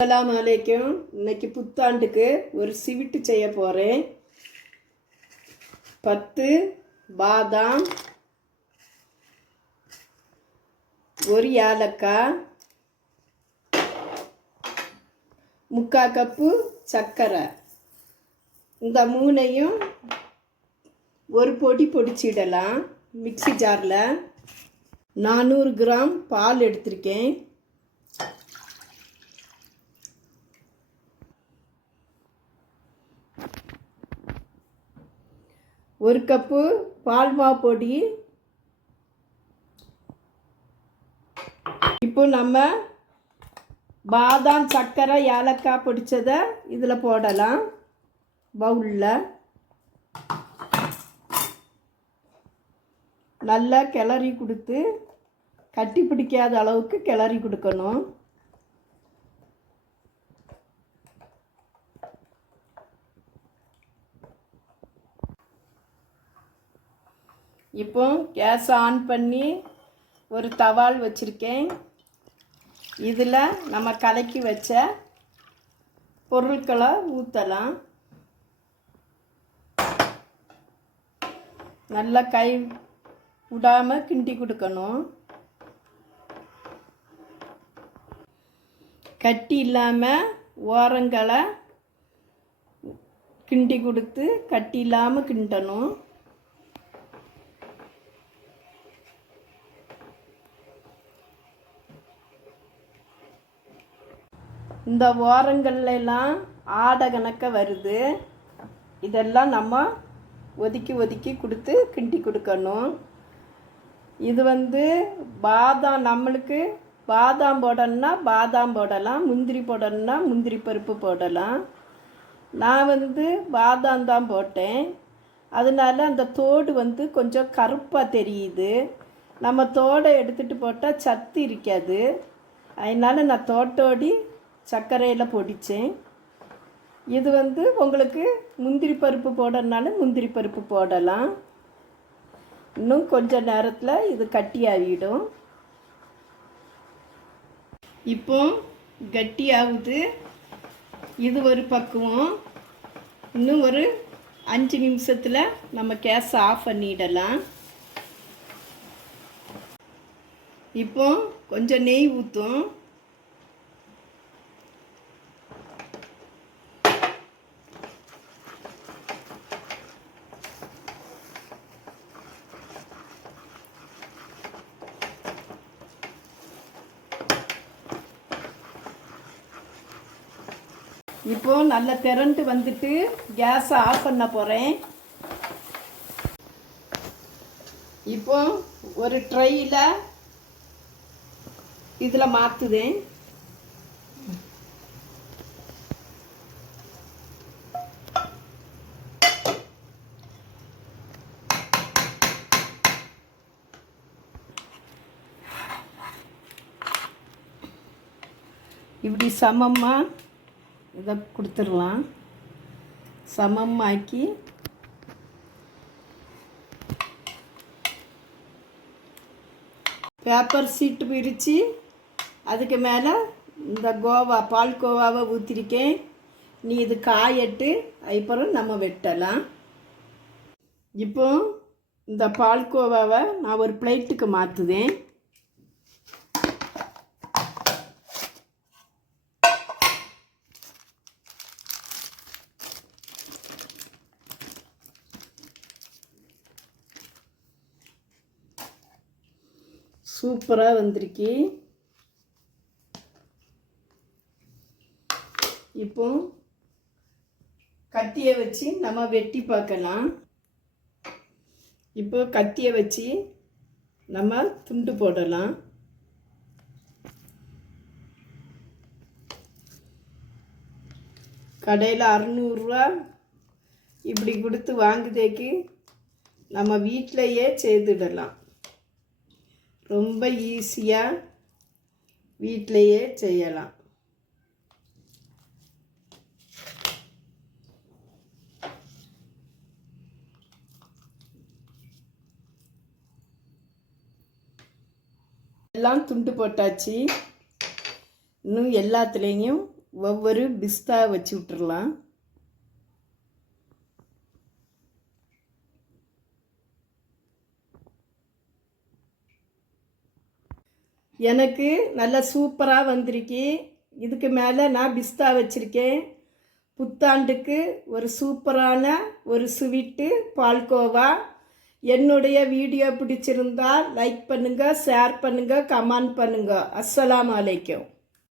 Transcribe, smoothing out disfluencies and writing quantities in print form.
அஸ்ஸலாமு அலைக்கும். இன்னைக்கு புத்தாண்டுக்கு ஒரு ஸ்வீட்டு செய்ய போகிறேன். 10 பாதாம், ஒரு ஏலக்காய், 3/4 கப்பு சர்க்கரை, இந்த மூணையும் ஒரு பொடி பொடிச்சிடலாம் மிக்ஸி ஜாரில். 400 கிராம் பால் எடுத்திருக்கேன். ஒரு கப்பு பால்மா பொடி. இப்போ நம்ம பாதாம், சர்க்கரை, ஏலக்காய் பொடிச்சதை இதில் போடலாம். பவுலில் நல்லா கிளறி கொடுத்து கட்டி பிடிக்காத அளவுக்கு கிளறி கொடுக்கணும். இப்போ கேஸ் ஆன் பண்ணி ஒரு தவால் வச்சுருக்கேன். இதில் நம்ம கலக்கி வச்ச பொருட்களை ஊற்றலாம். நல்லா கை விடாமல் கிண்டி கொடுக்கணும். கட்டி இல்லாமல் ஓரங்களை கிண்டி கொடுத்து கட்டி இல்லாமல் கிண்டணும். இந்த ஓரங்கள்லாம் ஆடை கணக்க வருது. இதெல்லாம் நம்ம ஒதுக்கி ஒதுக்கி கொடுத்து கிண்டி கொடுக்கணும். இது பாதாம், நம்மளுக்கு பாதாம் போடணுன்னா பாதாம் போடலாம், முந்திரி போடணுன்னா முந்திரி பருப்பு போடலாம். நான் பாதாம் தான் போட்டேன். அதனால அந்த தோடு கொஞ்சம் கருப்பாக தெரியுது. நம்ம தோடை எடுத்துகிட்டு போட்டால் சத்து இருக்காது. அதனால் நான் தோட்டோடி சர்க்கரையில் பொடித்தேன். இது உங்களுக்கு முந்திரி பருப்பு போடணுனாலும் முந்திரி பருப்பு போடலாம். இன்னும் கொஞ்ச நேரத்தில் இது கட்டியாகிடும். இப்போ கட்டியாகுது. இது ஒரு பக்குவம். இன்னும் ஒரு 5 நிமிஷத்தில் நம்ம கேஸை ஆஃப் பண்ணிடலாம். இப்போ கொஞ்சம் நெய் ஊற்றும். இப்போ நல்ல திரண்டு வந்துட்டு கேஸை ஆஃப் பண்ண போகிறேன். இப்போ ஒரு ட்ரையில் இதில் மாற்றுதேன். இப்படி சமமாக இதை கொடுத்துடலாம். சமமாக்கி பேப்பர் சீட்டு பிரித்து அதுக்கு மேலே இந்த பால் கோவாவை ஊற்றிருக்கேன். நீ இது காயட்டு, அப்புறம் நம்ம வெட்டலாம். இப்போ இந்த பால் கோவாவை நான் ஒரு பிளேட்டுக்கு மாற்றுதேன். சூப்பராக வந்திருக்கு. இப்போ கத்தியை வச்சு நம்ம வெட்டி பார்க்கலாம். இப்போ கத்தியை வச்சு நம்ம துண்டு போடலாம். கடையில் 600 ரூபா இப்படி கொடுத்து வாங்குதேக்கு நம்ம வீட்டிலையே செய்துடலாம். ரொம்ப ஈஸியாக வீட்டிலையே செய்யலாம். எல்லாம் துண்டு போட்டாச்சு. இன்னும் எல்லாத்துலேயும் ஒவ்வொரு பிஸ்தா வச்சு விட்டுறலாம். எனக்கு நல்லா சூப்பராக வந்திருக்கு. இதுக்கு மேலே நான் பிஸ்தா வச்சுருக்கேன். புத்தாண்டுக்கு ஒரு சூப்பரான ஒரு ஸ்வீட்டு பால்கோவா. என்னுடைய வீடியோ பிடிச்சிருந்தா லைக் பண்ணுங்கள், ஷேர் பண்ணுங்கள், கமெண்ட் பண்ணுங்கள். அஸ்ஸலாமு அலைக்கும்.